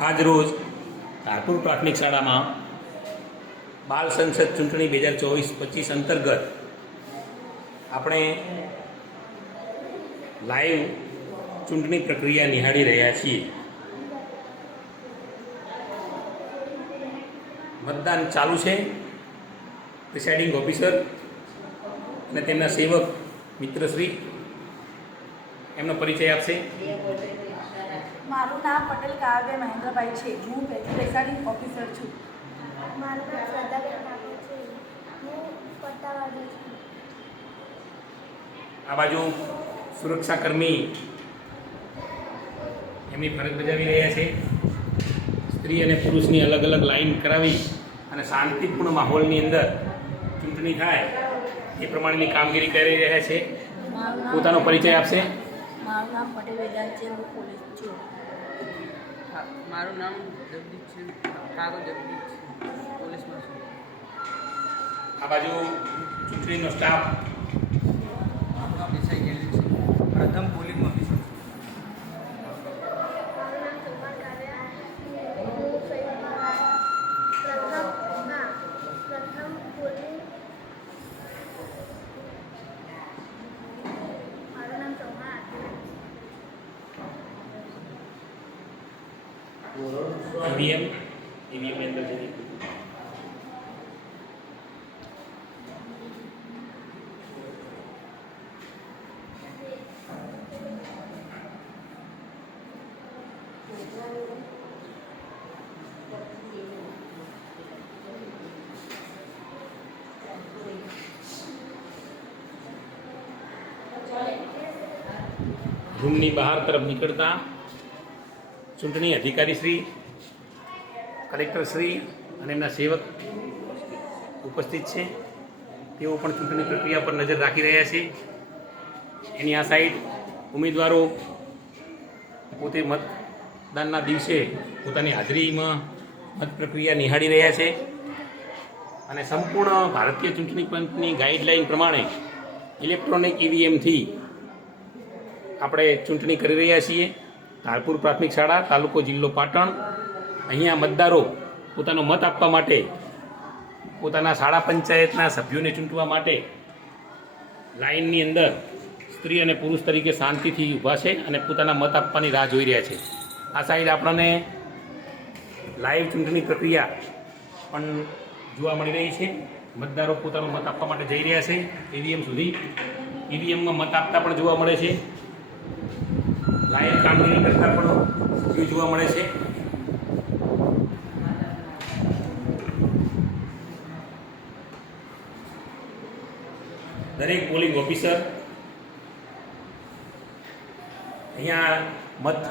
આજ રોજ ધારપુર પ્રાથમિક શાળામાં બાલ સંસદ ચૂંટણી બે હજાર ચોવીસ પચીસ અંતર્ગત આપણે લાઈવ ચૂંટણી પ્રક્રિયા નિહાળી રહ્યા છીએ. મતદાન ચાલુ છે. પ્રિસાઇડિંગ ઓફિસર અને તેમના સેવક મિત્રશ્રી એમનો પરિચય આપશે. મારું નામ પટેલ કાવ્ય મહેન્દ્રભાઈ છે. હું પ્રેસાડિંગ ઓફિસર છું. મારું નામ શ્રદ્ધાબેન ઠાકોર છે. હું પટ્ટાવાળી છું. આ બાજુ સુરક્ષાકર્મી એમની ફરજ બજાવી રહ્યા છે. સ્ત્રી અને પુરુષની અલગ અલગ લાઈન કરાવી અને શાંતિપૂર્ણ માહોલની અંદર ચૂંટણી થાય એ પ્રમાણેની કામગીરી કરી રહ્યા છે. પોતાનો પરિચય આપશે. મારું નામ પટેલ વેદાંત છે હું પોલીસ છું. મારું નામ જગદીપ છે કાગો જગદીપ છે પોલીસમાં છું. આ બાજુ ચૂંટણીનો સ્ટાફ આરતી ઈવીએમ ઈવીએમની અંદર જઈને રૂમની બહાર તરફ નીકળતા ચૂંટણી અધિકારી શ્રી, કલેક્ટર શ્રી અને એમના સેવક ઉપસ્થિત છે. તેઓ પણ ચૂંટણી પ્રક્રિયા પર નજર રાખી રહ્યા છે. એની આ સાઈડ ઉમેદવારો પોતે મતદાનના દિવસે પોતાની હાજરીમાં મત પ્રક્રિયા નિહાળી રહ્યા છે અને સંપૂર્ણ ભારતીય ચૂંટણી પંચની ગાઈડલાઈન પ્રમાણે ઇલેક્ટ્રોનિક ઈવીએમથી આપણે ચૂંટણી કરી રહ્યા છીએ. ધારપુર પ્રાથમિક શાળા, તાલુકો જિલ્લો પાટણ. અહીંયા મતદારો પોતાનો મત આપવા માટે પોતાના શાળા પંચાયતના સભ્યોને ચૂંટવા માટે લાઇનની અંદર સ્ત્રી અને પુરુષ તરીકે શાંતિથી ઊભા છે અને પોતાના મત આપવાની રાહ જોઈ રહ્યા છે. આ સાઈડ આપણને લાઈવ ચૂંટણી પ્રક્રિયા પણ જોવા મળી રહી છે. મતદારો પોતાનો મત આપવા માટે જઈ રહ્યા છે. ઈવીએમ સુધી. ઈવીએમમાં મત આપતા પણ જોવા મળે છે. લાયક કામગીરી કરતા પણ સભ્યો જોવા મળે છે. દરેક પોલિંગ ઓફિસર અહીંયા મત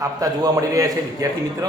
આપતા જોવા મળી રહ્યા છે વિદ્યાર્થી મિત્ર.